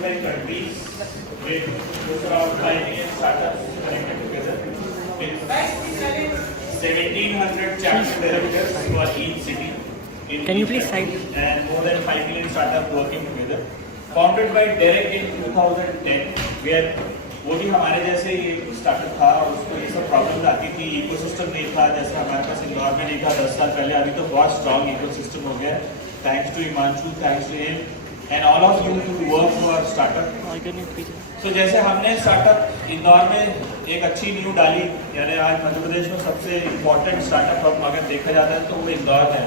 countries with around 5 million startups connected together with 1,700 chapter directors for each city. Can you please cite? And more than 5 million startups working together. Founded by Derek in 2010, where वो भी हमारे जैसे ये startup था और उसको ये सब प्रॉब्लम आती थी, इकोसिस्टम नहीं था जैसे हमारे पास इंदौर में नहीं था 10 साल पहले. अभी तो बहुत स्ट्रॉन्ग इकोसिस्टम हो गया, thanks to Himanshu, thanks to him and all of you to work for startup. तो जैसे हमने स्टार्टअप इंदौर में एक अच्छी न्यू डाली, यानी आज मध्य प्रदेश में सबसे इम्पोर्टेंट स्टार्टअप हब अगर देखा जाता है तो वो इंदौर है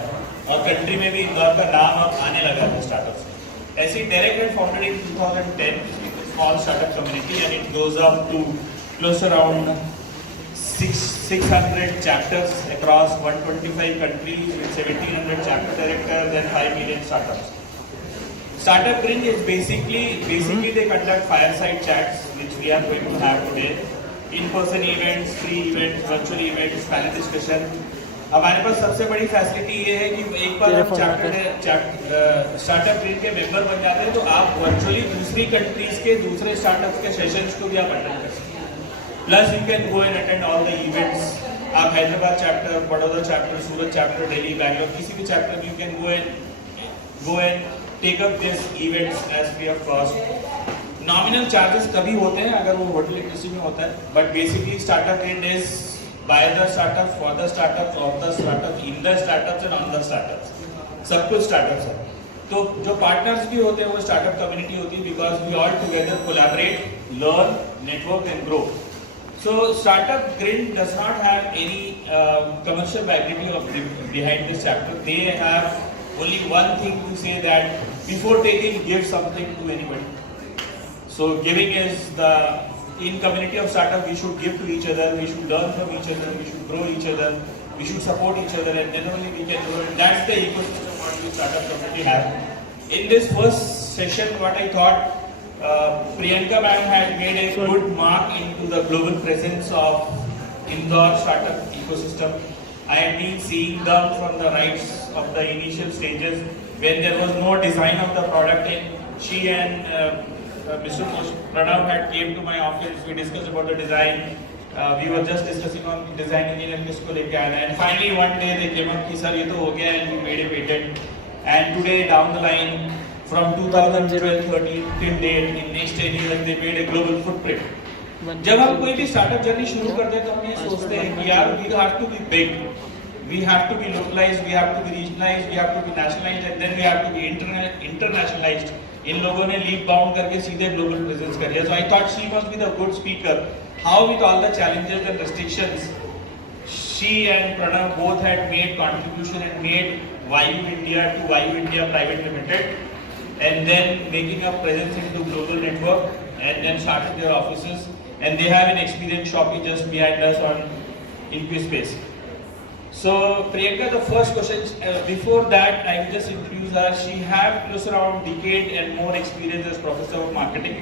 और कंट्री में भी इंदौर का नाम अब आने लगा है स्टार्टअप से. ऐसे direct founded in 2010 small startup community and it goes up to close around 600 chapters across 125 countries with 1700 chapter directors and 5 million startups. Startup Grin is basically they conduct fireside chats which we are going to have today. In-person events, free events, virtual events, panel discussion. हमारे पास सबसे बड़ी facility ये है कि एक बार आप startup grid के member बन जाते हैं तो आप वर्चुअली दूसरी कंट्रीज के दूसरे स्टार्टअप्स के सेशंस को भी आप अटेंड कर सकते हैं. Plus you can go and attend all the events. आप Hyderabad chapter, Baroda chapter, Surat chapter, Delhi, Bangalore, किसी भी chapter you can go and take up this events as free of cost. Nominal charges तभी होते हैं अगर वो होटल लिटरेसी में होता है, but basically startup grid is by the startups, for the startups, of the startups, in the startups and on the startups. सब कुछ startups है. तो जो partners भी होते हैं वो startup community होती है because we all together collaborate, learn, network and grow. So startup grid does not have any commercial viability of behind this chapter. They have only one thing to say that before taking, give something to anybody. So giving is the in community of startup, we should give to each other, we should learn from each other, we should grow each other, we should support each other, and then only we can grow. And that's the ecosystem what we startup community have. In this first session, what I thought, Priyanka ma'am had made a good mark into the global presence of Indore startup ecosystem. I have been seeing them from the rights of the initial stages when there was no design of the product, and she and Mr. Pranav had came to my office. We discussed about the design. We were just discussing on design engineering किसको लेके आना है. And finally one day they came up कि sir ये तो हो गया and we made a patent. And today down the line from 2012-13 till date in next 10 years they made a global footprint. जब हम कोई भी startup journey शुरू करते हैं तो हम ये सोचते हैं कि यार we have to be big, we have to be localized, we have to be regionalized, we have to be nationalized and then we have to be internationalized. इन लोगों ने लीप बाउंड करके सीधे ग्लोबल प्रेजेंस कर दिया. So I thought she must be the good speaker. How with all the challenges and restrictions she and Pranav both had made contribution and made Vayu India to Vayu India private limited and then making a presence into global network and then started their offices and they have an experience shop just behind us on IncuSpace. So Priyanka, the first question, before that I will just introduce her. She had close around decade and more experience as professor of marketing.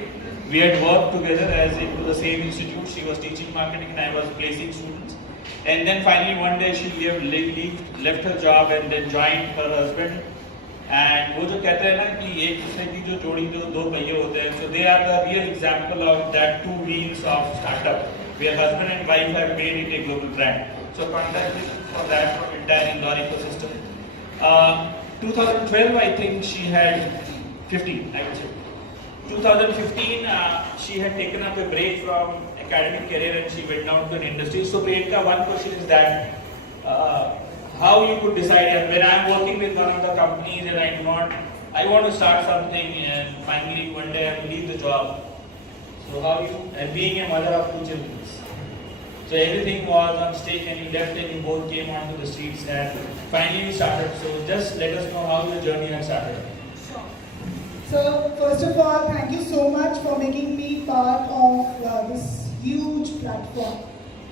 We had worked together as into the same institute. She was teaching marketing and I was placing students. And then finally one day she left her job and then joined her husband. And वो जो कहते हैं ना कि एक दूसरे की जो जोड़ी दो पहिए होते हैं, so they are the real example of that two wheels of startup, where husband and wife have made it a global brand. So congratulations for that from entire Indore ecosystem. 2012, I think she had 15. I would say 2015, she had taken up a break from academic career and she went down to an industry. So Priyanka, one question is that how you could decide, and when I am working with one of the companies and I want to start something and finally one day I will leave the job. So how you, and being a mother of 2 children. So everything was on stake and you left and you both came onto the streets and finally we started. So just let us know how your journey has started. Sure. So first of all, thank you so much for making me part of this huge platform.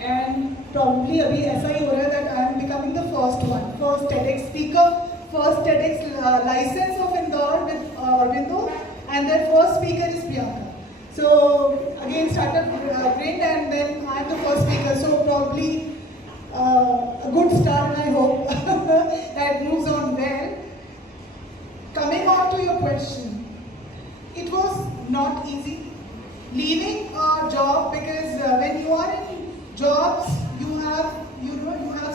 And probably abhi aisa hi ho raha hai that I am becoming the first one, first TEDx speaker, first TEDx license of Indore with Aurobindo, and their first speaker is Priyanka. So again started great and then I am the first speaker, so probably a good start and I hope that moves on well. Coming on to your question, it was not easy. Leaving a job, because when you are in jobs, you have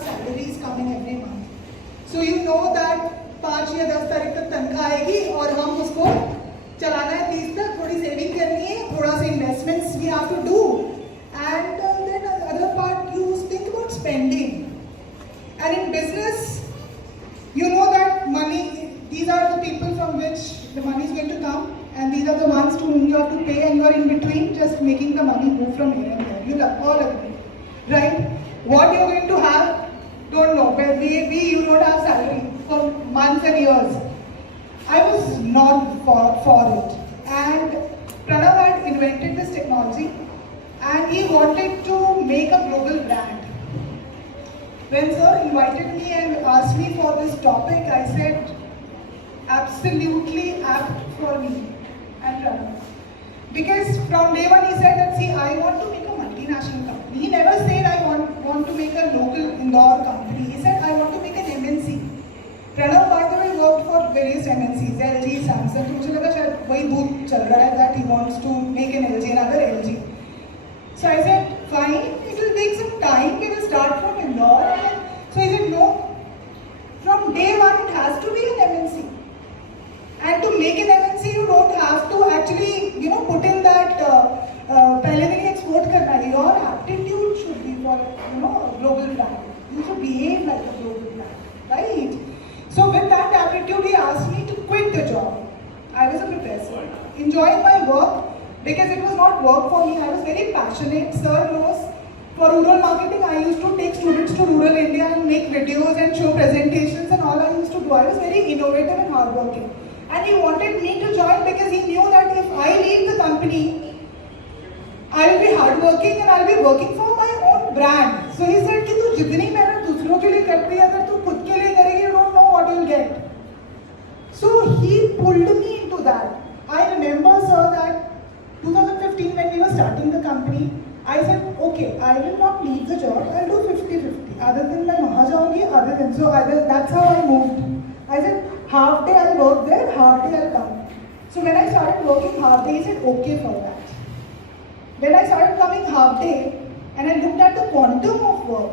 salaries coming every month. So you know that 5 या 10 तारीख तक तनख्वाह आएगी और हम उसको चलाना है 30 तक, थोड़ी सेविंग करनी है, थोड़ा सा investments we have to do, and then other part you think about spending. And in business, you know that money, these are the people from which the money is going to come, and these are the ones to whom you have to pay, and you are in between just making the money move from here and there. You all agree, right? What you're going to have, don't know. But maybe you don't have salary for months and years. I was not for it. And Pranav had invented this technology, and he wanted to make a global brand. When sir invited me and asked me for this topic, I said, absolutely apt for me and Pranav. Because from day one he said that, see, I want to make a multinational company. He never said I want to make a local Indore company. He said I want to make an MNC. Pranav, by the way, worked for various MNCs, LG, Samsung. मुझे लगा शायद वही भूत चल रहा है that he wants to make an LG, another LG. So I said, fine, it will take some time. We will start from Indore. So he said, no. From day one, it has to be an MNC. And to make an MNC, you don't have to actually, put in that पहले दिन export करना है. Your aptitude should be for, a global brand. You should behave like a global brand, right? So with that aptitude, he asked me to quit the job. I was a professor, enjoying my work because it was not work for me. I was very passionate. Sir knows, for rural marketing, I used to take students to rural India and make videos and show presentations and all I used to do. I was very innovative and hardworking. And he wanted me to join because he knew that if I leave the company, I will be hardworking and I will be working for my own brand. So he said कि तू जितनी मेहनत दूसरों के लिए करती है, अगर तू खुद के लिए करेगी, you don't know what you'll get. So he pulled me into that. I remember, sir, that 2015 when we were starting the company, I said, okay, I will not leave the job. I'll do 50-50. Other than मैं वहाँ जाऊँगी, other than that's how I moved. I said, half day I'll work there, half day I'll come. So when I started working half day, he said, okay for that. When I started coming half day, and I looked at the quantum of work,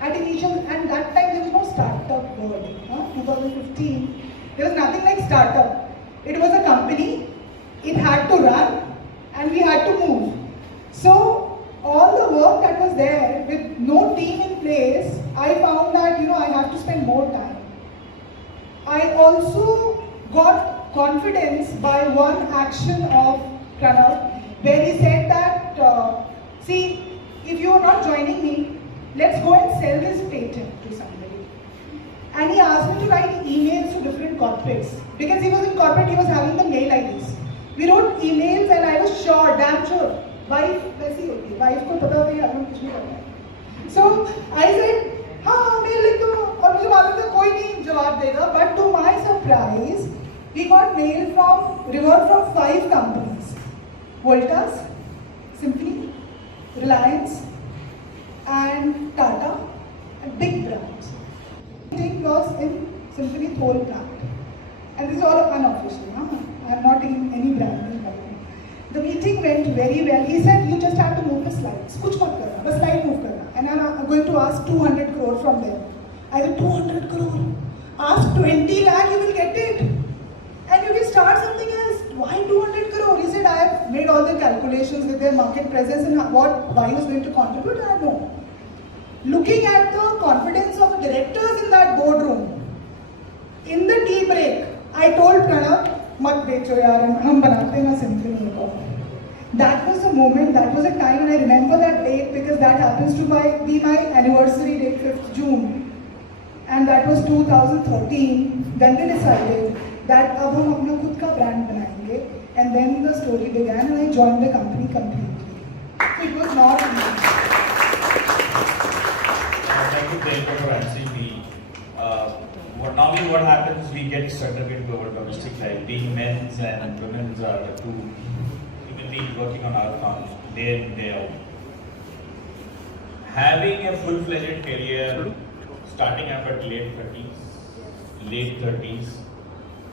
at initial, and that time there was no startup word. 2015, there was nothing like startup. It was a company, it had to run, and we had to move. So all the work that was there, with no team in place, I found that, I have to spend more time. I also got confidence by one action of Pranav, where he said that, see, if you are not joining me, let's go and sell this patent to somebody. And he asked me to write emails to different corporates. Because he was in corporate, he was having the mail IDs. We wrote emails and I was sure, damn sure, wife वैसी होती है, wife को पता होता है हमें कुछ नहीं करना है. So I said, हाँ मेल लिख दो, और मुझे मालूम था कोई नहीं जवाब देगा. But to my surprise, we got mail from 5 companies: Voltas, Symphony, Reliance, and Tata, and big brands. The meeting was in Symphony Thol plant, and this is all unofficial. I am not in any brand. The meeting went very well. He said, you just have to move the slides. कुछ मत करना, बस slide move करना. And I'm going to ask 200 crore from them. I said, 200 crore? Ask 20 lakh, you will get it. And you can start something else. Why 200 crore? He said, I have made all the calculations with their market presence and what Vayu is going to contribute. I know. Looking at the confidence of the directors in that boardroom, in the tea break, I told Pranav, मत बेचो यार, हम बनाते हैं ना Symphony को. That was the moment, that was a time, and I remember that date because that happens to be my anniversary date, 5th June. And that was 2013. Then they decided that अब हम अपना खुद का brand बनाएंगे. And then the story began and I joined the company completely. So it was not easy. Thank you, Telka, for answering me. Normally what happens, we get certificate to our domestic life. Being men's and women's are the two human beings working on our farms day in, day out. Having a full-fledged career, starting up at late 30s,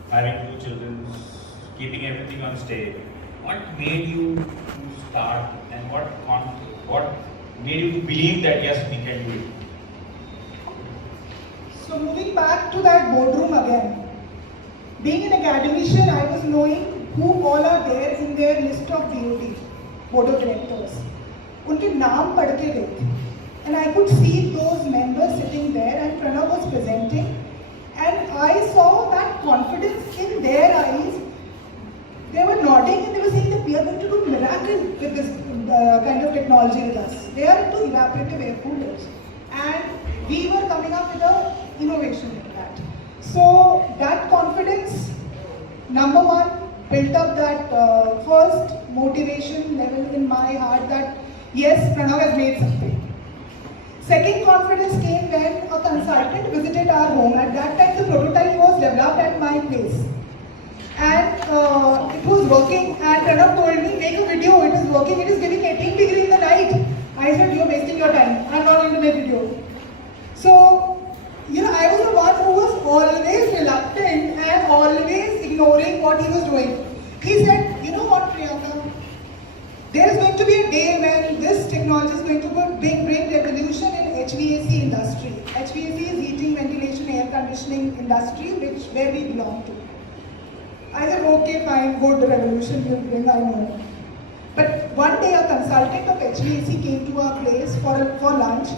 having 2 children, keeping everything on what made you to start and what made you to believe that yes, we can do it? So moving back to that boardroom again. Being an academician, I was knowing who all are there in their list of BOD, Board of Directors. उनके नाम पढ़ के गए थे. And I could see those members sitting there and Pranav was presenting. And I saw that confidence in their eyes. They were nodding and they were saying that we are going to do miracle with this kind of technology with us. They are into evaporative air coolers. And we were coming up with an innovation in that. So that confidence, number one, built up that first motivation level in my heart that yes, Pranav has made something. Second confidence came when a consultant visited our home. At that time, the prototype was developed at my place. And it was working. And Pranav told me, make a video, it is working, it is giving 18 degrees in the night. I said, you're wasting your time. I'm not going to make video. So, I was the one who was always reluctant and always ignoring what he was doing. He said, you know what, Priyanka? There is going to be a day when this technology is going to bring revolution in HVAC industry. HVAC is heating, ventilation, air conditioning industry, where we belong to. I said, okay, fine, good revolution will bring, I know. But one day a consultant of HVAC came to our place for lunch.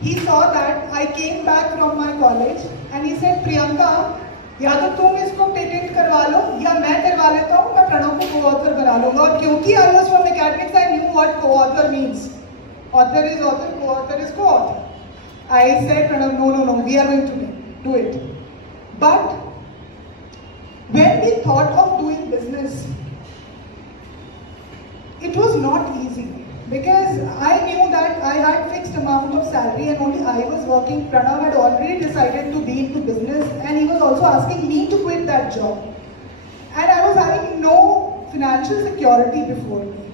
He saw that I came back from my college and he said, Priyanka, या तो तुम इसको patent करवा लो या मैं करवा लेता हूँ, मैं प्रणव को co-author बना लूँगा. और क्योंकि I was from academics, I knew what co-author means. Author is author, co-author is co-author. I said, Pranav, no, we are going to do it. But when we thought of doing business, it was not easy. Because I knew that I had fixed amount of salary and only I was working. Pranav had already decided to be into business and he was also asking me to quit that job. And I was having no financial security before me.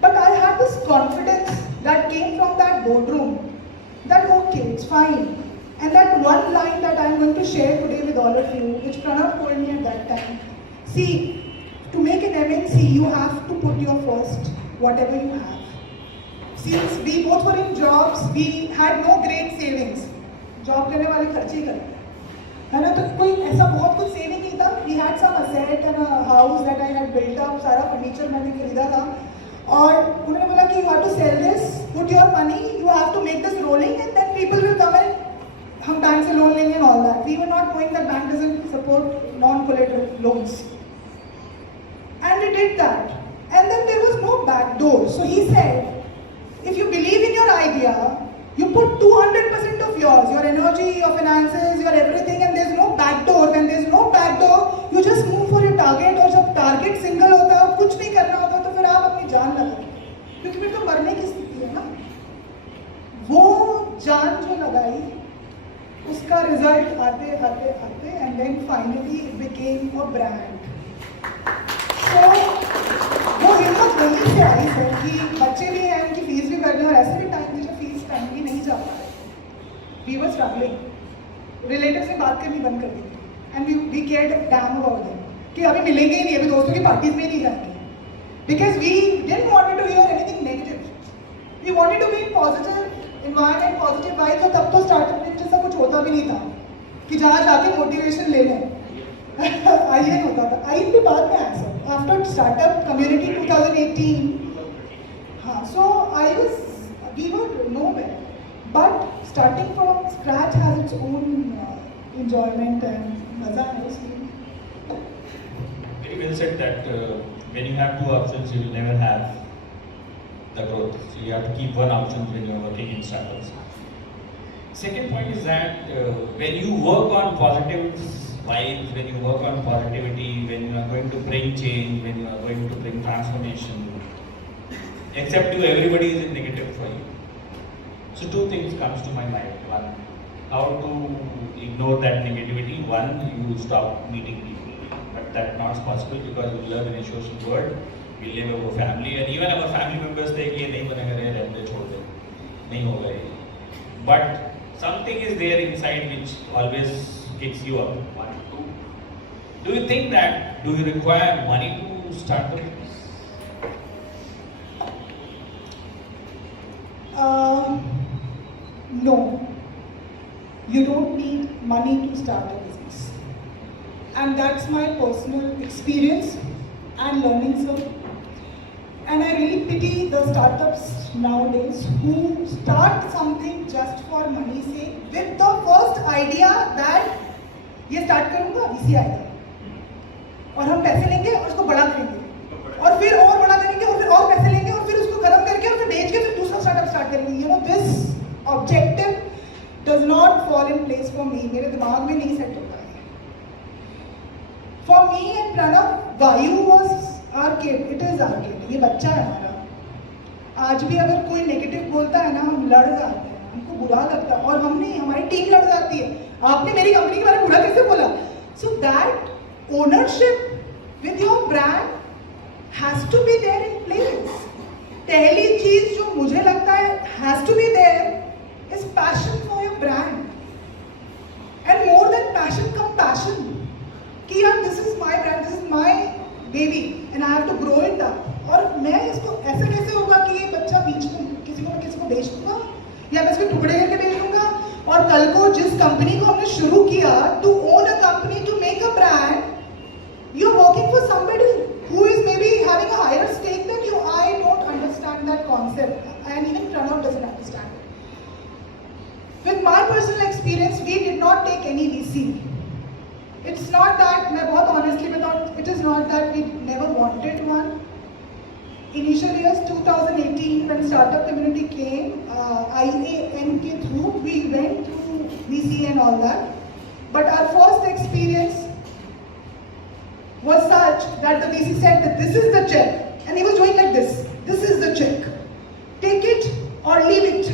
But I had this confidence that came from that boardroom that okay, it's fine. And that one line that I'm going to share today with all of you, which Pranav told me at that time. See, to make an MNC, you have to put your first, whatever you have. Since we both were in jobs, we had no great savings. Job करने वाले खर्चे ही करते है ना, तो कोई ऐसा बहुत कुछ सेविंग नहीं था. We had some asset and a house that I had built up, सारा फर्नीचर मैंने खरीदा था. और उन्होंने बोला कि you have to sell this, put your money, you have to make this rolling and then people will come and हम bank से लोन लेंगे and all that. We were not knowing that bank doesn't support non-collateral loans. And we did that. And then there was no back door. So he said, if you believe in your idea, you put 200% of yours, your energy, your finances, your everything, and there's no back door. When there's no back door, you just move for your target. और जब target single होता है और कुछ नहीं करना होता तो फिर आप अपनी जान लगाते हैं. क्योंकि फिर तो मरने की स्थिति है ना. वो जान जो लगाई, उसका रिजल्ट आते and then finally it became a brand. So वो हिम्मत वहीं से आई सर कि बच्चे भी हैं, उनकी फीस भी करनी और ऐसे भी टाइम थी जब फीस टाइमली नहीं जा पा रहे. We were struggling. रिलेटिव से बात करनी बंद कर दी थी. And we cared damn about them कि अभी मिलेंगे ही नहीं, अभी दोस्तों की पार्टीज में नहीं जाएंगे. Because we didn't want to hear anything negative. We wanted to be in positive environment, positive vibes. और तब तो स्टार्टअप में जैसा कुछ होता भी नहीं था कि जहाँ जाके मोटिवेशन ले लें. आइए होता था. आई भी बाद में आया sir. After startup community 2018, so we were nowhere. But starting from scratch has its own enjoyment and maza hai usme. Very well said that when you have two options, you will never have the growth. So you have to keep one option when you are working in startups. Second point is that when you work on positive vibes, when you work on positivity, when you are going to bring change, when you are going to bring transformation, except you, everybody is in negative for you. So two things comes to my mind. One, how to ignore that negativity. One, you stop meeting people. But that's not possible because we live in a social world. We live with our family and even our family members say कि ये नहीं बनेगा रे, रहने छोड़ दे, नहीं होगा ये. But something is there inside which always kicks you up. One, two. Do you think that, do you require money to start the business? No, you don't need money to start a business. And that's my personal experience and learning, sir. And I really pity the startups nowadays who start something just for money's sake with the first idea that ये start करूँगा, VC आएगा और हम पैसे लेंगे और उसको बड़ा करेंगे और फिर और बड़ा करेंगे और फिर और पैसे लेंगे और फिर उसको खत्म करके और फिर बेच के फिर दूसरा स्टार्टअप स्टार्ट करेंगे. You know, this objective does not fall in place for me. मेरे दिमाग में नहीं सेट होता है. For me and Pranav, Vayu was our kid. It is our kid. ये बच्चा है हमारा. आज भी अगर कोई नेगेटिव बोलता है ना, हम लड़ जाते हैं, हमको बुरा लगता है और हमने हमारी टीम लड़ जाती है. आपने मेरी कंपनी के बारे में बुरा कैसे बोला? So that ownership with your brand has to be there in place. पहली चीज जो मुझे लगता है has to be there is passion for your brand. And more than passion, compassion. कि यार this is my brand, this is my baby and I have to grow it up. और मैं इसको ऐसे कैसे होगा कि ये बच्चा बीच में किसी को बेच दूंगा या मैं इसको टुकड़े करके बेच दूंगा. और कल को जिस कंपनी को हमने शुरू किया to own a company, to make a brand, you're working for somebody who is maybe having a higher stake than you. I don't understand that concept and even Pranav doesn't understand it. With my personal experience, we did not take any VC. It's not that, मैं बहुत honestly बताऊँ, it is not that we never wanted one. Initial years 2018 when startup community came, IAM के through, we went through VC and all that. But our first experience was such that the VC said that this is the check and he was doing like this. This is the check. Take it or leave it.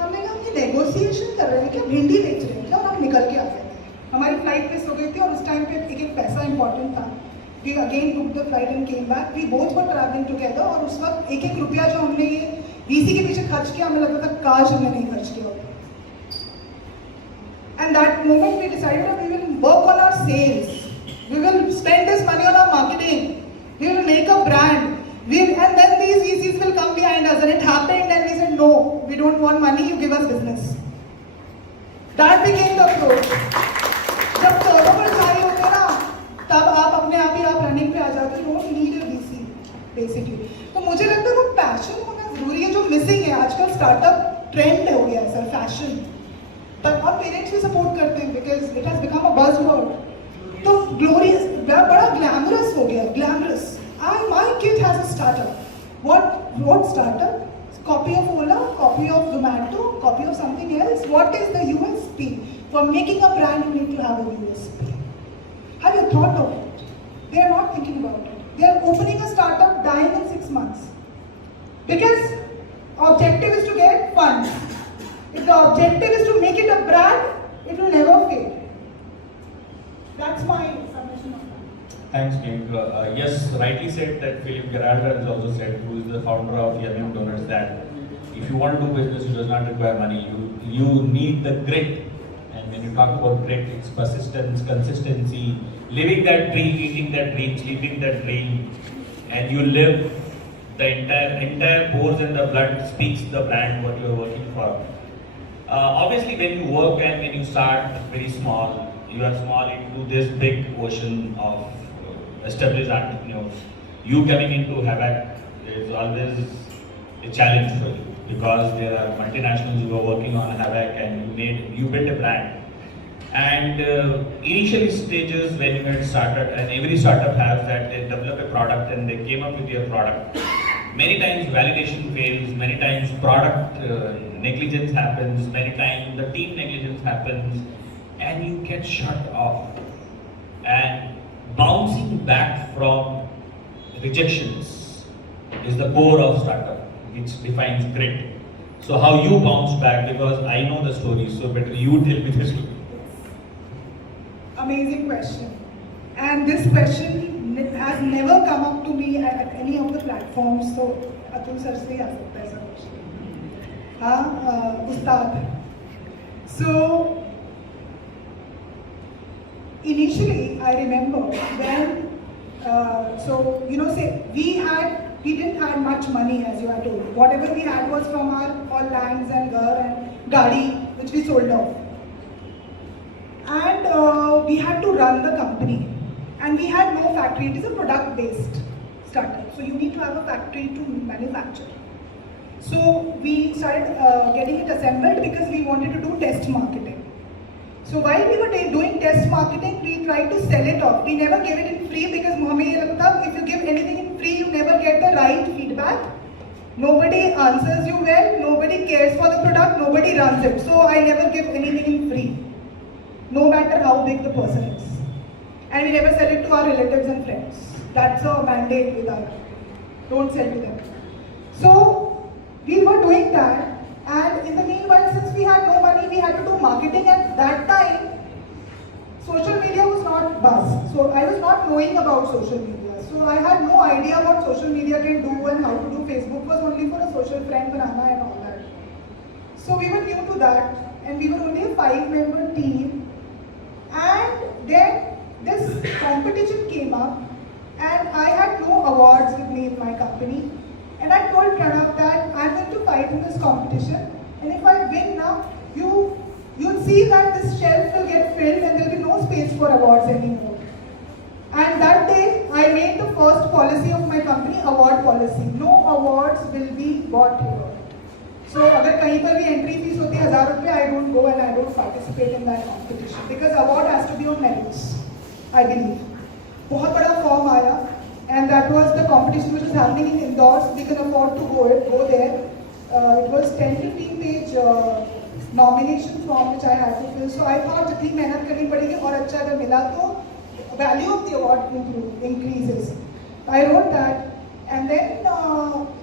हमने कहा कि negotiation कर रहे हैं क्या, भिंडी बेच रहे हैं क्या, और हम निकल के आ गए. हमारी फ्लाइट मिस हो गई थी और उस टाइम पे एक पैसा इंपॉर्टेंट था. We again took the flight and came back. We both were traveling together और उस वक्त एक रुपया जो हमने ये VC के पीछे खर्च किया, हमें लगता था काश हमने नहीं खर्च किया होता. And that moment we decided that we will work on our sales. We will spend this money on our marketing. We will make a brand. And then these VCs will come behind us. And it happened and we said, no, we don't want money, you give us business. That became the approach. जब turnover भारी होते हैं ना, तब आप अपने आप ही आप रनिंग पे आ जाते हो. Don't need a VC basically. तो मुझे लगता है वो पैशन होना जरूरी है जो मिसिंग है. आजकल स्टार्टअप ट्रेंड हो गया है सर, फैशन. पर और पेरेंट्स भी सपोर्ट करते हैं because it has become a buzzword. तो ग्लोरियस बड़ा ग्लैमरस हो गया, glamorous. My kid has a startup. What startup? Copy of Ola, copy of Zomato, copy of something else. What is the USP? For making a brand, you need to have a USP. Have you thought of it? They are not thinking about it. They are opening a startup, dying in 6 months. Because objective is to get funds. If the objective is to make it a brand, it will never fail. That's my submission of that. Thanks, Pink. Yes, rightly said that Philip Geralder has also said, who is the founder of Yummy Donuts, that if you want to do business, it does not require money. You need the grit. And when you talk about grit, it's persistence, consistency, living that dream, eating that dream, sleeping that dream, and you live the entire pores and the blood speaks the brand what you are working for. Obviously, when you work and when you start very small, you are small into this big ocean of established entrepreneurs. You coming into Havoc is always a challenge for you because there are multinationals who are working on Havoc and you built a brand. And initial stages when you get started, and every startup has that, they develop a product and they came up with their product. Many times validation fails, many times product negligence happens, many times the team negligence happens, and you get shut off. And bouncing back from rejections is the core of startup, which defines grit. So how you bounce back, because I know the story, so better you tell me the story. Amazing question. And this question has never come up to me at any of the platforms, so Atul sir se aa sakta hai aisa question. Ustad. So initially, I remember when, say we had we didn't have much money, as you are told. Whatever we had was from our all lands and ghar and gadi, which we sold off. And we had to run the company. And we had no factory. It is a product-based startup. So you need to have a factory to manufacture. So we started getting it assembled because we wanted to do test marketing. So while we were doing test marketing, we tried to sell it off. We never gave it in free because if you give anything in free, you never get the right feedback. Nobody answers you well, nobody cares for the product, nobody runs it. So I never give anything in free, no matter how big the person is. And we never sell it to our relatives and friends. That's a mandate with us. Don't sell to them. So we were doing that. And in the meanwhile, since we had no money, we had to do marketing. At that time, social media was not buzz. So I was not knowing about social media. So I had no idea what social media can do and how to do. Facebook was only for a social friend banana and all that. So we were new to that, and we were only a 5-member team. And then this competition came up, and I had no awards with me in my company. And I told Pranav that I'm going to fight in this competition, and if I win now, you'll see that this shelf will get filled and there will be no space for awards anymore. And that day, I made the first policy of my company, award policy. No awards will be bought here. So, अगर कहीं पर भी entry fees होती है 1000 रुपये, I don't go and I don't participate in that competition because award has to be on merits, I believe. बहुत बड़ा form आया. And that was the competition which was happening in Indore, so we can afford to go there. It was 10-15 page nomination form which I had to fill. So I thought जितनी मेहनत करनी पड़ेगी और अच्छा अगर मिला तो value of the award increases. I wrote that, and then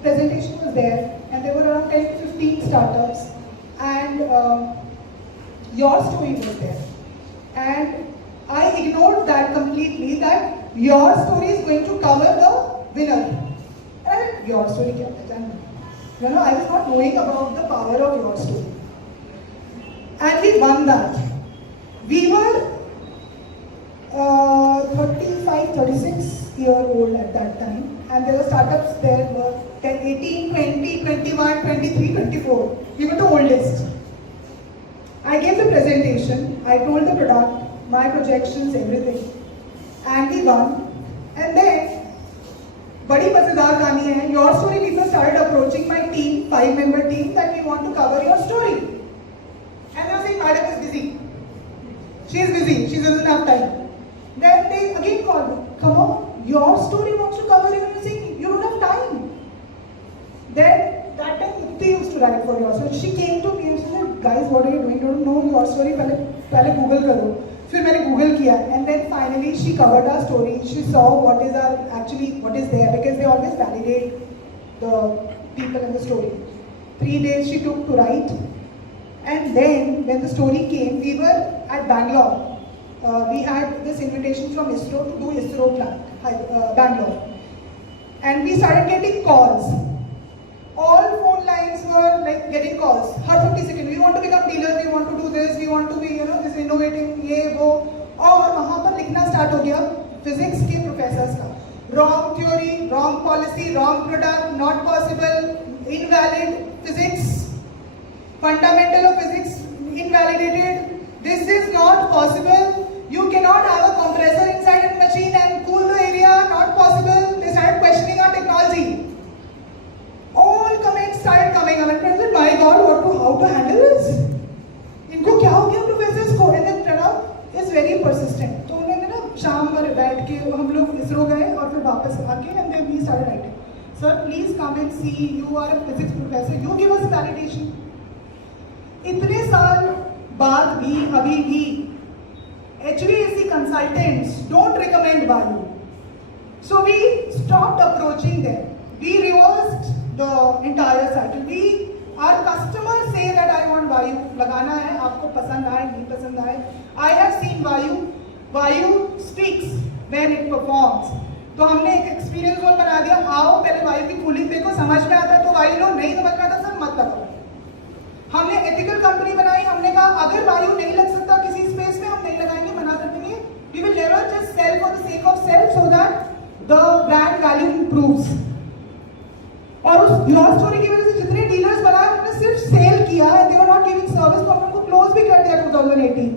presentation was there, and there were around 10-15 startups, and your story was there. And I ignored that completely, that your story is going to cover the winner. And your story kya hai? You know, I was not knowing about the power of your story. And we won that. We were 35, 36 year old at that time. And there were startups there were 18, 20, 21, 23, 24. We were the oldest. I gave the presentation. I told the product, my projections, everything. And we won. And then, बड़ी मजेदार कहानी है. Your story people started approaching my team, 5-member team, that we want to cover your story. And they were saying, Madam is busy. She is busy. She doesn't have time. Then they again called me. Come on, your story wants to cover you. And you're saying you don't have time. Then that time Mukti used to write for your story. She came to me and she said, guys, what are you doing? You don't know your story. पहले Google करो. फिर मैंने Google किया, and then finally she covered our story. She saw what is there, because they always validate the people in the story. 3 days she took to write, and then when the story came, we were at Bangalore. We had this invitation from ISRO to do ISRO plant, Bangalore, and we started getting calls. All phone lines were like getting calls. Her 50 seconds. We want to become dealers. We want to do this. We want to be, this innovating. ये वो. और वहाँ पर लिखना start हो गया physics के professors का. Wrong theory, wrong policy, wrong product, not possible, invalid physics. Fundamental of physics invalidated. This is not possible. You cannot have a compressor inside a machine and cool the area. Not possible. They started questioning our technology. All comments started coming up, and I said, my God, how to handle this? इनको क्या हो गया professors को? And then Pranav is very persistent. तो उन्होंने ना शाम पर बैठ के हम लोग ISRO गए और फिर वापस आके and then we started writing. Sir, please come and see. You are a physics professor. You give us validation. इतने साल बाद भी अभी भी HVAC consultants don't recommend value. So we stopped approaching them. We reversed the entire cycle. Our customers say that I want Vayu, लगाना है, आपको पसंद आए, नहीं पसंद आए. I have seen Vayu speaks when it performs. तो हमने एक एक्सपीरियंस जोन बना दिया. आओ पहले वायु की कूलिंग देखो, समझ में आता है तो वायु लो, नहीं समझ में आता सर मत लगाओ. हमने एथिकल कंपनी बनाई. हमने कहा अगर वायु नहीं लग सकता किसी स्पेस में, हम नहीं लगाएंगे, मना कर देंगे. We will never just sell for the sake of sell so that the brand value improves. Loss story की वजह से जितने डीलर्स बनाए उन्होंने सिर्फ सेल किया है, they were not giving service, तो हमने उनको क्लोज भी कर दिया 2018.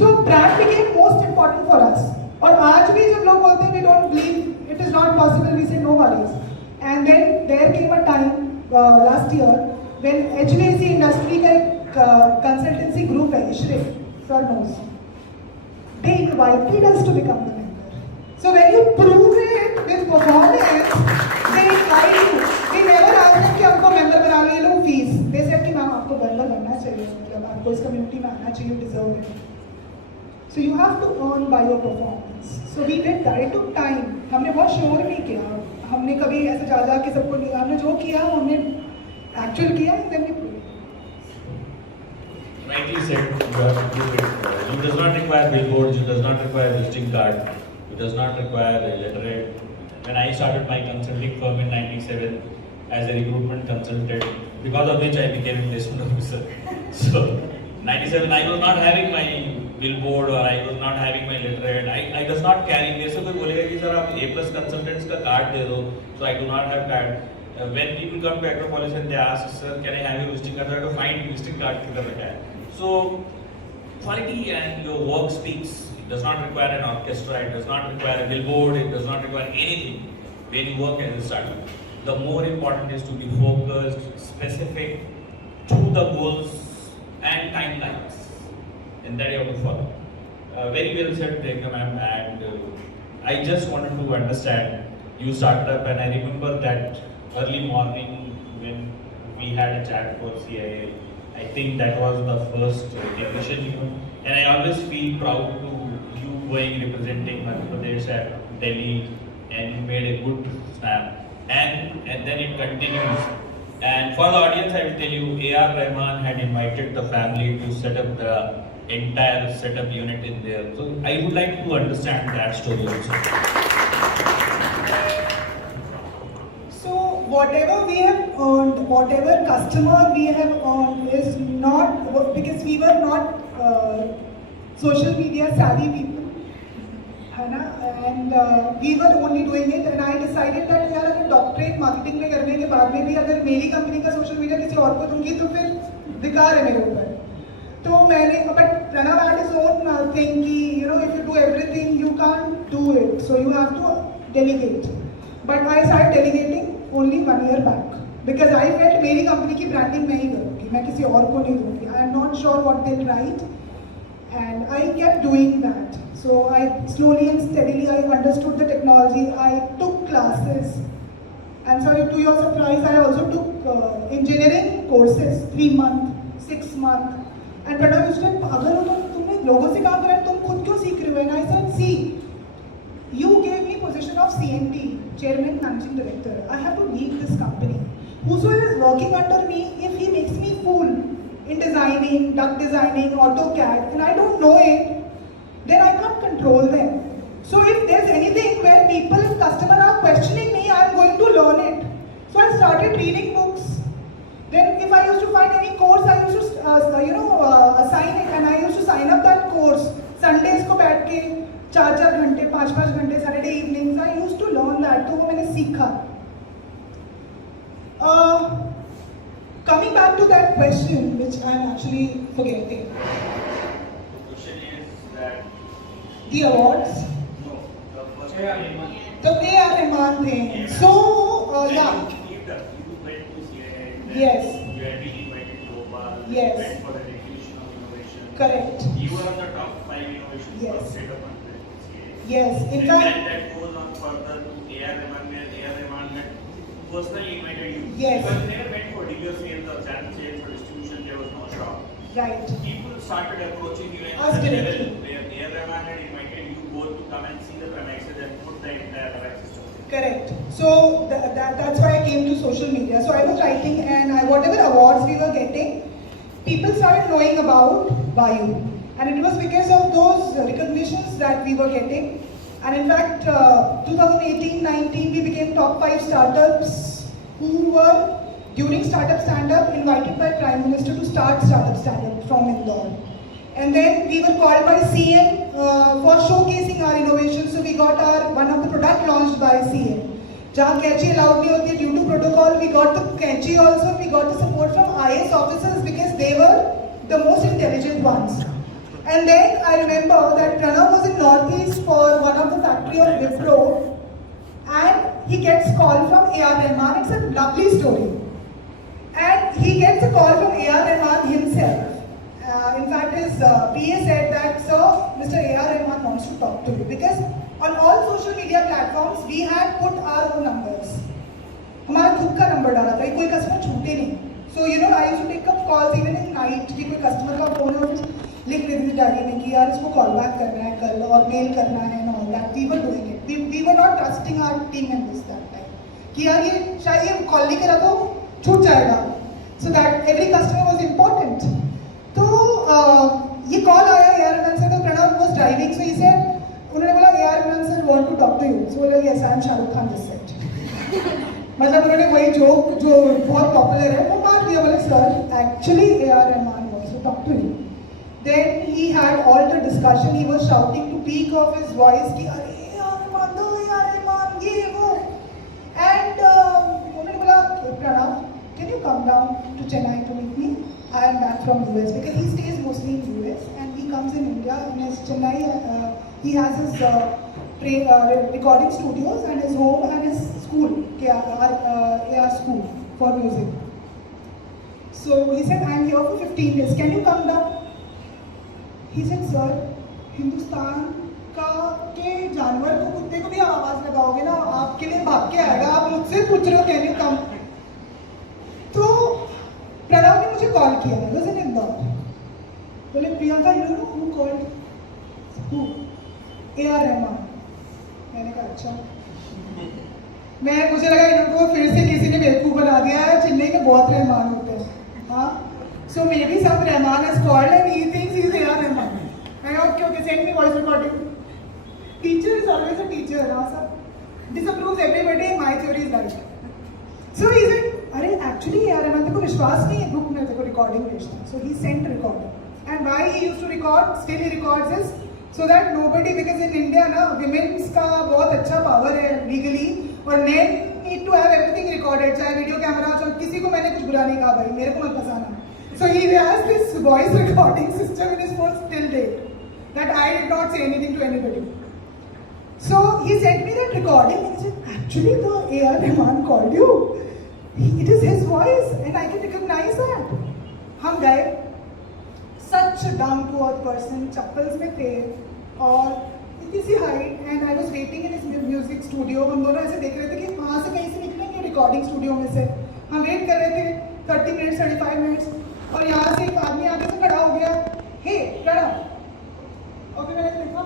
So brand became most important for us. और आज भी जब लोग बोलते हैं we don't believe it is not possible, we say no worries. And then there came a time last year when HVAC industry का एक consultancy group है, Ishrik, sir knows. They invited us to become the member. So when you prove it with performance, they invite you. We never ask them कि हमको member बना लो, ये लोग fees. They said कि ma'am आपको member बनना चाहिए, मतलब आपको इस community में आना चाहिए, you deserve it. So you have to earn by your performance. So we did that. It took time. हमने बहुत शोर नहीं किया. हमने कभी ऐसे जा के सबको नहीं, हमने जो किया हमने actual किया and then we proved it. Rightly said, you have to do it. It does not require billboards, it does not require visiting card, it does not require a letterhead. When I started my consulting firm in '97 as a recruitment consultant, because of which I became a placement officer. So, '97 I was not having my billboard or I was not having my letterhead. I was not carrying. मेरे से कोई बोलेगा कि sir आप A+ consultants का card दे दो, so I do not have card. When people come to Acropolis and they ask, sir, can I have your visiting card? I have to find visiting card किधर रखा है. So, quality and your work speaks. It does not require an orchestra, it does not require a billboard, it does not require anything when you work as a startup. The more important is to be focused, specific, to the goals and timelines. And that you have to follow. Very well said, Priyanka ma'am. And I just wanted to understand, you started up and I remember that early morning when we had a chat for CIL. I think that was the first recognition, and I always feel proud to you going representing Madhya Pradesh at Delhi, and you made a good snap, and then it continues. And for the audience, I will tell you, A.R. Rahman had invited the family to set up the entire setup unit in there. So I would like to understand that story also. Whatever we have earned, whatever customer we have earned is not because we were not social media savvy people, है ना? And we were only doing it, and I decided that यार अगर doctorate marketing में करने के बाद में भी अगर मेरी कंपनी का सोशल मीडिया किसी और को दूंगी तो फिर धिक्कार है मेरे ऊपर. तो मैंने but Pranav had his own thing कि if you do everything you can't do it, so you have to delegate. But I started delegating only 1 year back because I felt मेरी कंपनी की ब्रांडिंग मैं ही करूँगी, मैं किसी और को नहीं दूँगी. I am not sure what they'll write, and I kept doing that. So I slowly and steadily I understood the technology. I took classes, and so to your surprise, I also took engineering courses, 3 month, 6 month. And Pranav used to say, अगर हो तो तुमने लोगों से काम करा है, तुम खुद क्यों सीख रहे हो? And I said, see, you gave me position of CMD, Chairman Managing Director. I have to lead this company. Whosoever is working under me, if he makes me fool in designing, duct designing, AutoCAD, and I don't know it, then I can't control them. So if there's anything where people, if customer are questioning me, I'm going to learn it. So I started reading books. Then if I used to find any course, I used to assign it, and I used to sign up that course. Sundays को बैठ के 4-4 घंटे 5-5 घंटे Saturday evenings I used to learn that. तो वो मैंने सीखा. Coming back to that question, which I'm actually forgetting. The question is that The awards. no, the first one. The A.R. Rahman thing. So yeah. You went to CII. Yes. You had been invited to Bhopal. Yes. You went for the recognition of innovation. Correct. You were on the top 5 innovations Yes. for State of Andhra Pradesh CII. Yes. In And fact. then that goes on further to A.R. Rahman, where A.R. Rahman had personally invited you. Yes. Because you never went for dealer sales or channel sales or distribution, there was no shop. Right. People started approaching you and Us directly. where A.R. Rahman had invited you both to come and see the premises and put the entire product system. Correct. So that's why I came to social media. So I was writing, and whatever awards we were getting, people started knowing about Vayu. And it was because of those recognitions that we were getting. And in fact, 2018-19, we became top 5 startups who were, during Startup Stand-Up, invited by Prime Minister to start Startup Stand-Up from Indore. And then we were called by CM for showcasing our innovations. So we got one of the product launched by CM. जहाँ कैची allowed नहीं होती है due to protocol, we got the catchy also, we got the support from IAS officers because they were the most intelligent ones. And then I remember that Pranav was in Northeast for one of the factory of Wipro, and he gets call from A.R. Rahman. It's a lovely story. And he gets a call from A.R. Rahman himself. In fact, his PA said that, sir, Mr. A.R. Rahman wants to talk to you. Because on all social media platforms, we had put our own numbers. हमारा खुद का number डाला था, कोई customer छूटे नहीं. So you know, I used to pick up calls even in night कि कोई कस्टमर का फोन है, लिख देती थी डायरी में कि यार इसको कॉल बैक करना है कल और मेल करना है and all that. We were doing it. We were not trusting our team members that time. कि यार ये शायद ये कॉल नहीं करा तो छूट जाएगा. So that every customer was important. तो ये कॉल आया AR Rahman से, तो Pranav was driving, so he said, उन्होंने बोला AR Rahman sir want to talk to you. So बोला yes, I am Shah Rukh Khan this set. मतलब उन्होंने वही जोक जो बहुत पॉपुलर है वो मार दिया, बोले sir actually AR Rahman wants to talk to you. Then he had all the discussion. He was shouting to peak of his voice कि अरे AR Rahman दो, AR Rahman ये वो. And उन्होंने बोला Pranav, can you come down to Chennai to meet me? I am back from US because he stays mostly in US and he comes in India. In his Chennai, he has his recording studios and his home and his school, AR school for music. So he said, I am here for 15 days. Can you come down? He said, sir, Hindustan का के जानवर को कुत्ते को भी आवाज लगाओगे ना, आपके लिए भाग के आएगा. आप मुझसे पूछ रहे हो कैन यू कम. तो प्रणव ने मुझे कॉल किया, I was in इंदौर. बोले Priyanka you know who called, who, AR Rahman. मैंने कहा अच्छा. मुझे लगा इनको फिर से किसी ने बेवकूफ बना दिया है, चेन्नई के बहुत रहमान होते हैं. हाँ, so maybe some Rahman has called and he thinks he is AR Rahman. And okay, send me voice recording. Teacher is always a teacher, हाँ sir. Disapproves everybody. My theory is right. So he said, अरे actually AR Rahman तेरे को विश्वास नहीं है, book में तेरे को recording भेजना. So he sent recording. And why he used to record, still he records is so that nobody, because in India ना women's का बहुत अच्छा power है legally, और men need to have everything recorded, चाहे video camera, चाहे किसी को मैंने कुछ बुरा नहीं कहा भाई, मेरे को मत फंसाना. So he has this voice recording system in his phone till date that I did not say anything to anybody. So he sent me that recording and he said, actually the AR Rahman called you. It is his voice and I can recognize that. हम गए, such a down to earth person, chappals में थे और इतनी सी height, and I was waiting in his music studio. हम दोनों ऐसे देख रहे थे कि वहाँ से कहीं से निकलेंगे रिकॉर्डिंग स्टूडियो में से. हम वेट कर रहे थे 30 मिनट्स 35 मिनट्स, और यहाँ से एक आदमी आगे से खड़ा हो गया, हे प्रणव. और फिर मैंने देखा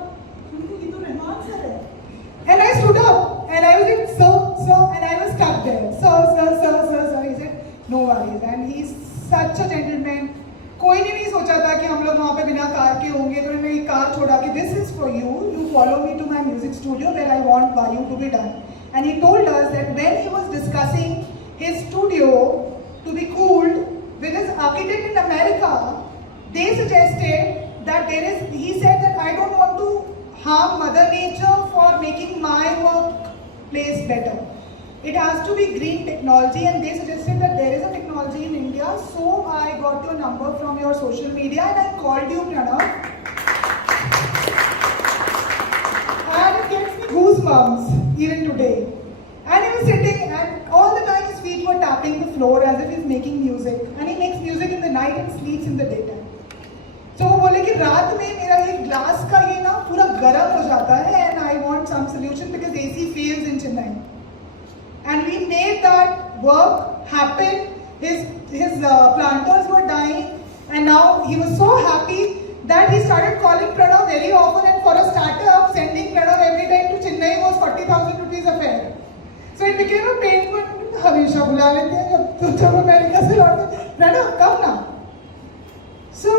ये तो रहमान सर है. And I stood up and I was like, sir, and I was stuck there. Sir. He said, no worries. And he's such a gentleman. कोई ने नहीं सोचा था कि हम लोग वहाँ पे बिना कार के होंगे, तो मैंने एक कार छोड़ा कि this is for you. You follow me to my music studio where I want Vayu to be done. And he told us that when he was discussing his studio to be cooled with his architect in America, they suggested that he said that I don't want to harm Mother Nature for making my workplace better. It has to be green technology, and they suggested that there is a technology in India. So I got your number from your social media and I called you, Pranav. And it gets me goosebumps even today. And he was sitting and all the time his feet were tapping the floor as if he's making music. And he makes music in the night and sleeps in the daytime. तो वो बोले कि रात में मेरा ये glass का ये ना पूरा गर्म हो जाता है and I want some solution because AC fails in Chennai. And we made that work happen. His planters were dying and now he was so happy that he started calling Pranav very often, and for a startup, sending Pranav every time to Chennai was 40,000 rupees a fare. So it became a painful. हमेशा बुला लेते हैं जब America से लौटते, Pranav come now. So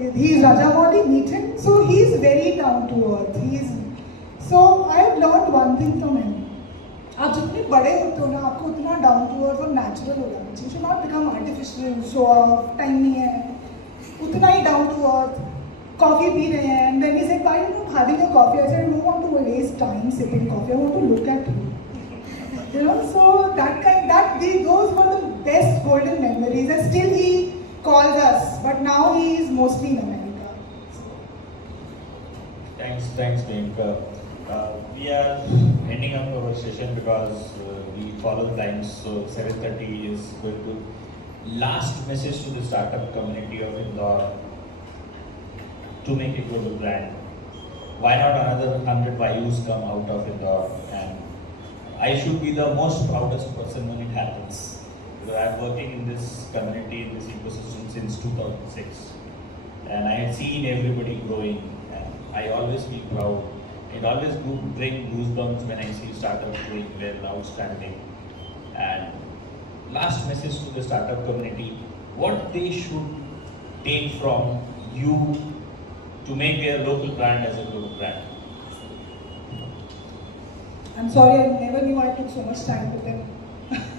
he is Rajamouli, meet him. So he is very down to earth. So I have learned one thing from him. आप जितने बड़े होते हो ना, आपको उतना डाउन टू अर्थ और नेचुरल हो जाना चाहिए. Not become artificial, show off, time नहीं है, उतना ही डाउन टू अर्थ. कॉफी पी रहे हैं and then he said, why are you not having a coffee? I said, I don't want to waste time sipping coffee. I want to look at you. You know, so those were the best golden memories, and still he calls us, but now he is mostly in America. Thanks, Priyanka. We are ending up our session because we follow the times. So 7:30 is going to last message to the startup community of Indore to make a global brand. Why not another 100 Vayus come out of Indore? And I should be the most proudest person when it happens. Because I'm working in this community, in this ecosystem since 2006. And I have seen everybody growing. And I always feel proud. It always brings goosebumps when I see startups doing well, outstanding. And last message to the startup community, what they should take from you to make their local brand as a global brand. I'm sorry, I never knew I took so much time with them.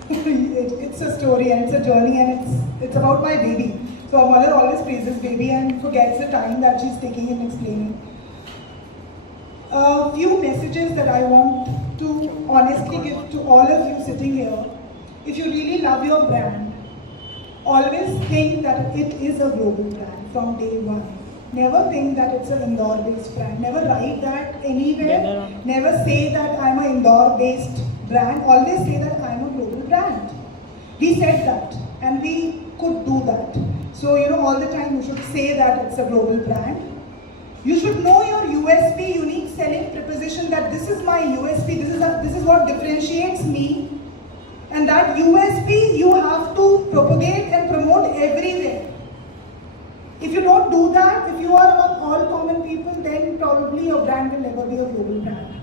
It's a story and it's a journey, and it's about my baby. So our mother always praises baby and forgets the time that she's taking in explaining. A few messages that I want to honestly give to all of you sitting here. If you really love your brand, always think that it is a global brand from day one. Never think that it's an Indore-based brand. Never write that anywhere. Never say that I'm an Indore-based brand. Always say that I'm a global brand. We said that and we could do that. So, all the time you should say that it's a global brand. You should know your USP, unique selling proposition, that this is my USP, this is what differentiates me. And that USP you have to propagate and promote everywhere. If you don't do that, if you are among all common people, then probably your brand will never be a global brand.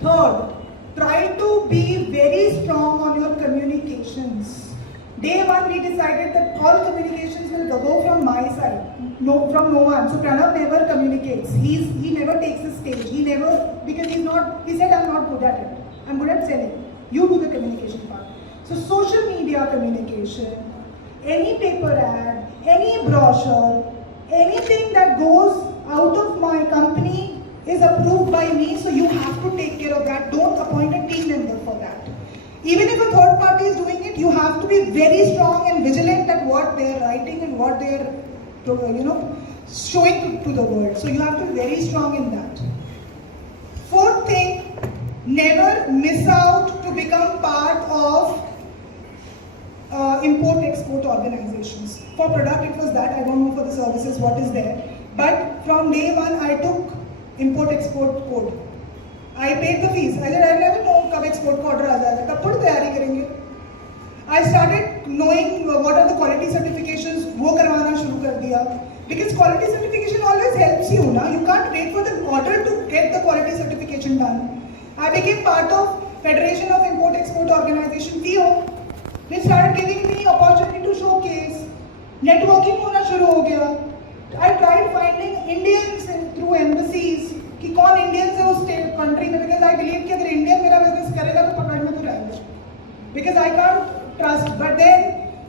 Third, try to be very strong on your communications. Day one, we decided that all communications will go from my side, from no one. So Pranav never communicates. He never takes the stage. He said, I'm not good at it. I'm good at selling. You do the communication part. So social media communication, any paper ad, any brochure, anything that goes out of my company is approved by me, so you have to take care of that. Don't appoint a team member for that. Even if a third party is doing it, you have to be very strong and vigilant at what they are writing and what they are, showing to the world. So you have to be very strong in that. Fourth thing, never miss out to become part of import-export organizations. For product it was that, I don't know for the services what is there. But from day one I took import-export code. I paid the fees. I said, I never know kab export ka order aa jayega, tab thodi tayari karenge. I started knowing what are the quality certifications, wo karwana shuru kar diya. Because quality certification always helps you, na? You can't wait for the order to get the quality certification done. I became part of Federation of Import-Export Organization, FIO. They started giving me opportunity to showcase. Networking hona shuru ho gaya. I tried finding Indians through embassies. कि कौन Indians है उस country में, because I believe कि अगर Indian मेरा business करेगा तो पकड़ में तो रहेगा, because I can't trust. But then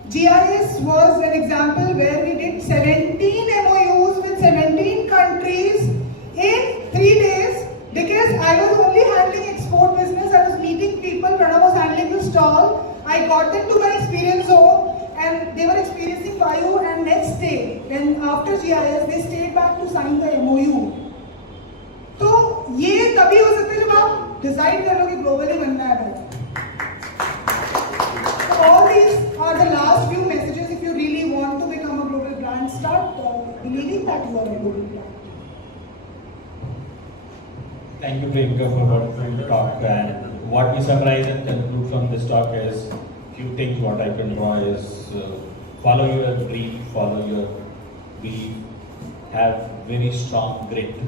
GIS was an example where we did 17 MOUs with 17 countries in 3 days, because I was only handling export business. I was meeting people, Pranav was handling the stall. I got them to my experience zone and they were experiencing Vayu, and next day, when after GIS, they stayed back to sign the MOU. तो ये तभी हो सकता है जब आप decide कर लो कि ग्लोबली बनना है भाई. So all these are the last few messages. If you really want to become a global brand, start believing that you are a global brand. Thank you, Priyanka, for wonderful talk. And what we summarize and conclude from this talk is few things. What I can draw is follow your dream, follow your belief, have very strong grit.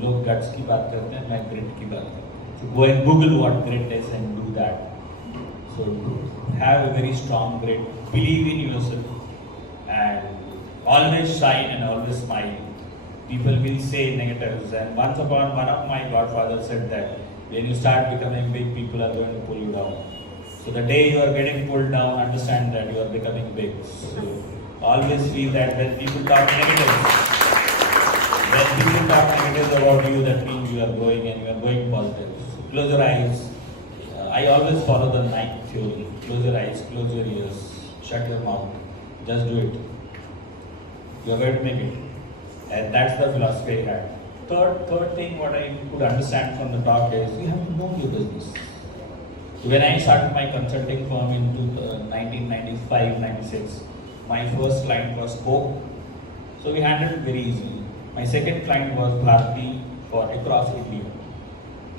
लोग guts की बात करते हैं, मैं grit की बात करता हूँ. So go and Google what grit is and do that. So have a very strong grit, believe in yourself, and always shine and always smile. People will say negatives, and once upon one of my godfathers said that when you start becoming big, people are going to pull you down. So the day you are getting pulled down, understand that you are becoming big. So always feel that when people talk negatives, when people talk negative about you, that means you are growing and you are going positive. So close your eyes, I always follow the Nike theory. Close your eyes, close your ears, shut your mouth. Just do it. You are going to make it. And that's the philosophy I had. Third thing what I could understand from the talk is you have to know your business. When I started my consulting firm in 1995-96, my first client was Coke. So we handled it very easily. My second client was Bharti for across India.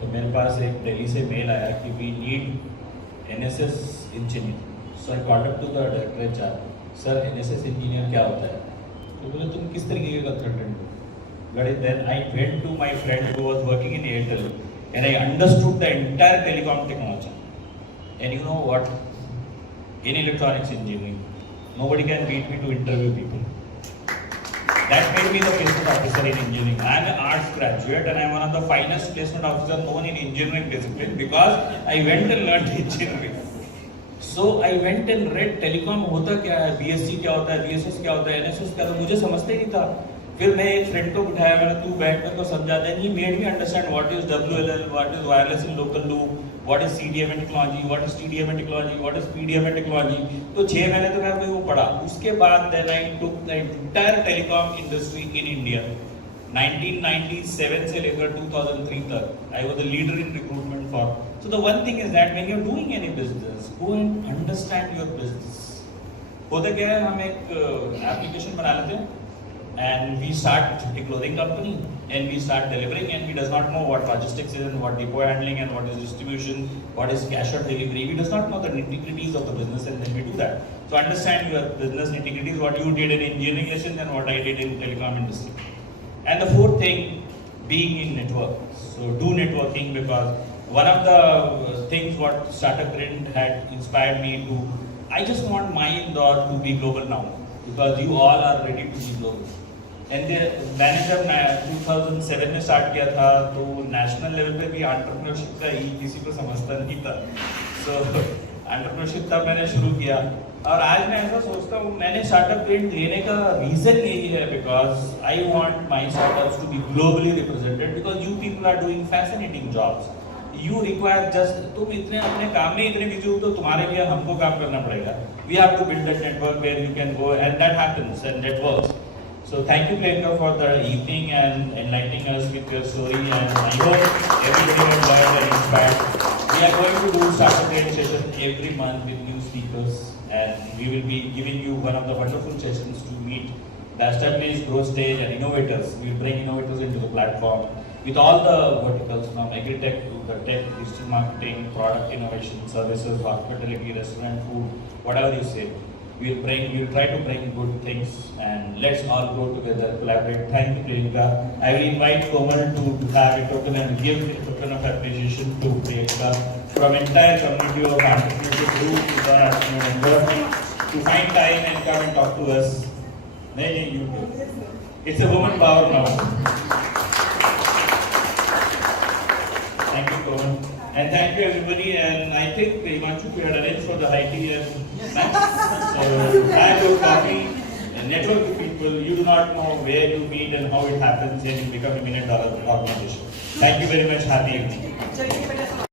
तो मेरे पास एक दिल्ली से mail आया कि we need NSS engineer. So I called up to the director HR. Sir, NSS engineer क्या होता है? तो बोले तुम किस तरीके के consultant हो? Then I went to my friend who was working in Airtel and I understood the entire telecom technology. And you know what? In electronics engineering, nobody can beat me to interview people. That made me the placement officer in engineering. I am an arts graduate and I am one of the finest placement officers known in engineering discipline because I went and learned engineering. So I went and read telecom होता क्या है, BSc क्या होता है, BSS क्या होता है, NSS क्या होता है, मुझे समझते ही नहीं था. फिर मैं एक फ्रेंड को बिठाया, मैंने तू बैठ मेरे को समझा दे. He made me understand what is WLL, what is wireless in local loop, what is CDMA technology, what is TDMA technology, what is PDMA technology. तो 6 महीने तो मैं वो पढ़ा. उसके बाद then I took the entire telecom industry in India. 1997 से लेकर 2003 तक I was the leader in recruitment for. So the one thing is that when you're doing any business, go and understand your business. होता क्या है, हम एक application बना लेते हैं and we start a clothing company and we start delivering and he does not know what logistics is and what depot handling and what is distribution, what is cash or delivery. He does not know the nitty-gritties of the business and then we do that. So understand your business nitty-gritties, what you did in engineering lesson and what I did in telecom industry. And the fourth thing, being in network. So do networking because one of the things what Startup Grind had inspired me to, I just want my Indore to be global now because you all are ready to be global. And मैंने जब 2007 में start किया था तो national level पे भी entrepreneurship का ही किसी को समझता नहीं था. सो एंटरप्रेन्योरशिप तब मैंने शुरू किया और आज मैं ऐसा सोचता हूँ मैंने स्टार्टअप ग्रिड लेने का रीजन यही है because I want my startups to be globally represented because you people are doing fascinating jobs. You require just तुम इतने अपने काम में इतने बिजी हो तो तुम्हारे लिए हमको काम करना पड़ेगा. We have to build a network where you can go and that happens and networks. So thank you Priyanka for the evening and enlightening us with your story and I hope everybody was learned and inspired. We are going to do Startup Grind session every month with new speakers and we will be giving you one of the wonderful sessions to meet the established growth stage and innovators. We will bring innovators into the platform with all the verticals from agri-tech to the tech, digital marketing, product innovation, services, hospitality, restaurant, food, whatever you say. We'll try to bring good things and let's all go together, collaborate. Thank you, Priyanka. I will invite Komal to have a token and give a token of appreciation to Priyanka from entire community of entrepreneurship group to to find time and come and talk to us. You do. It's a woman power now. Thank you, Komal. And thank you everybody and I think Imanshu we had arranged for the high tea and snacks. So have your coffee and network with people. You do not know where you meet and how it happens and you become $1 million organization. Thank you very much. Happy evening.